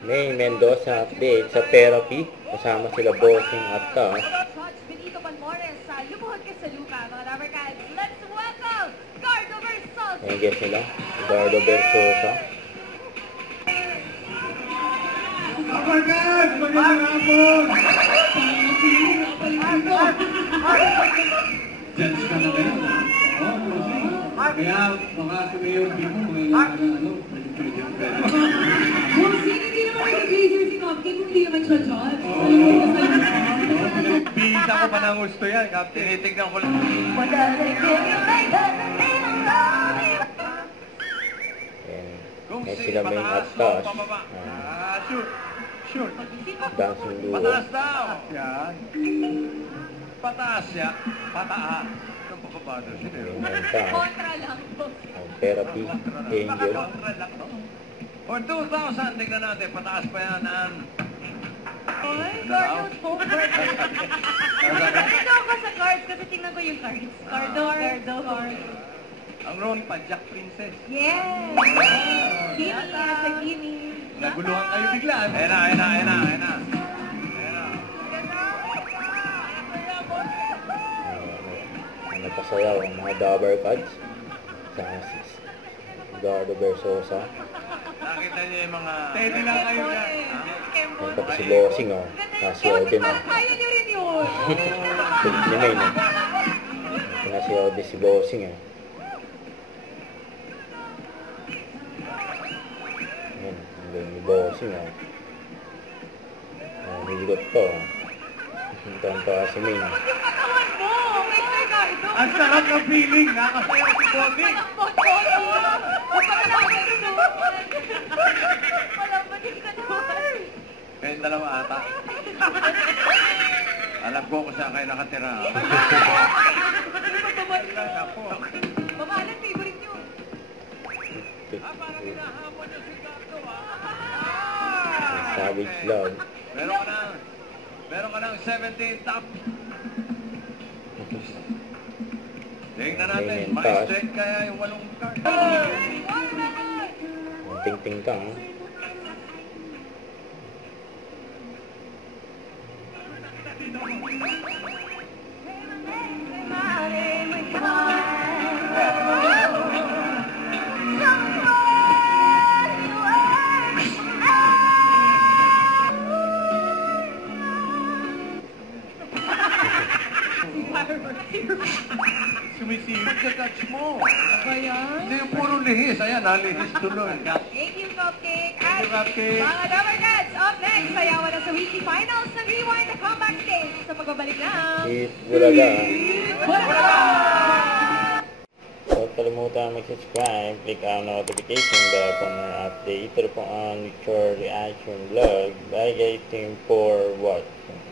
May Mendoza update sa therapy. Kasama sila Bossing at Tash. Benito Palmores sa Lumuhod ka sa Luka. Mga Dabarkads, let's welcome Gardo Versosa. Ayan guess nila. Gardo Versosa. Dabarkads! Magandang hapon! Judge ka na kayo. Kaya baka sumayon din mo mga Bossing, hindi naman nag-glazer si Cupcake kung hindi naman siya judge. Pinagpisa ko pa ng gusto yan, Captain. Tinitignan ko lang. Ayan. Ayan sila Main at Tash. Shoot! Shoot! Dancing duo. Pataas daw! Yan. Pataas yan. Pataas. Itong papabado siya. Ayan ang Tash. Kontra lang po. Ang therapy. Angel. For 2,000, tignan natin. Pataas pa yan. Oy, Gardo's home birthday. Nandito ako sa cards kasi tingnan ko yung cards. Gardo. Ang role pa, Jack Princess. Yes! Kimi, sa Kimi. Naguluhan kayo bigla. Ayan na. Nagpasayaw ang mga Dabarkads. Sa Gardo Versosa. Nakita niyo yung mga... Steady lang kayo na. Ayan pa si Bossing oh. Si Odin oh. Kaya niyo rin yun. Si Main oh. Ayan si Odin si Bossing oh. Ayan, ni Bossing oh. Ayan, higot pa oh. Hintahan pa si Main. Yung katawan mo, Mr. Gardo. Ang sarap ng feeling. Nakasayaw si Bossing. Kayong dalawa ata. Alam ko kung saan kayo nakatira. Mamahalan, favorite nyo. Parang hinahamon niyo si Gardo, Savage Love. Meron ka ng 17 top. Tingnan natin, Main and may Tash. straight kaya yung 8 card. Ting-ting ka oh. Sumisipag sa touch mo. Ano yan? Hindi yung puro lihis. Ayan, nalihis tuloy. Thank you, Cupcake. Thank you, Cupcake. Mga Dabarkads, up next, sayawan na sa weekly finals ng Rewind the Comeback Stage sa pagbabalik ng... Hit Bulaga. Bulaga! Huwag kalimutan mag-subscribe, click ang notification bell for more update. Ito po ang Victor Reaction Vlog. Bye guys, team for watching.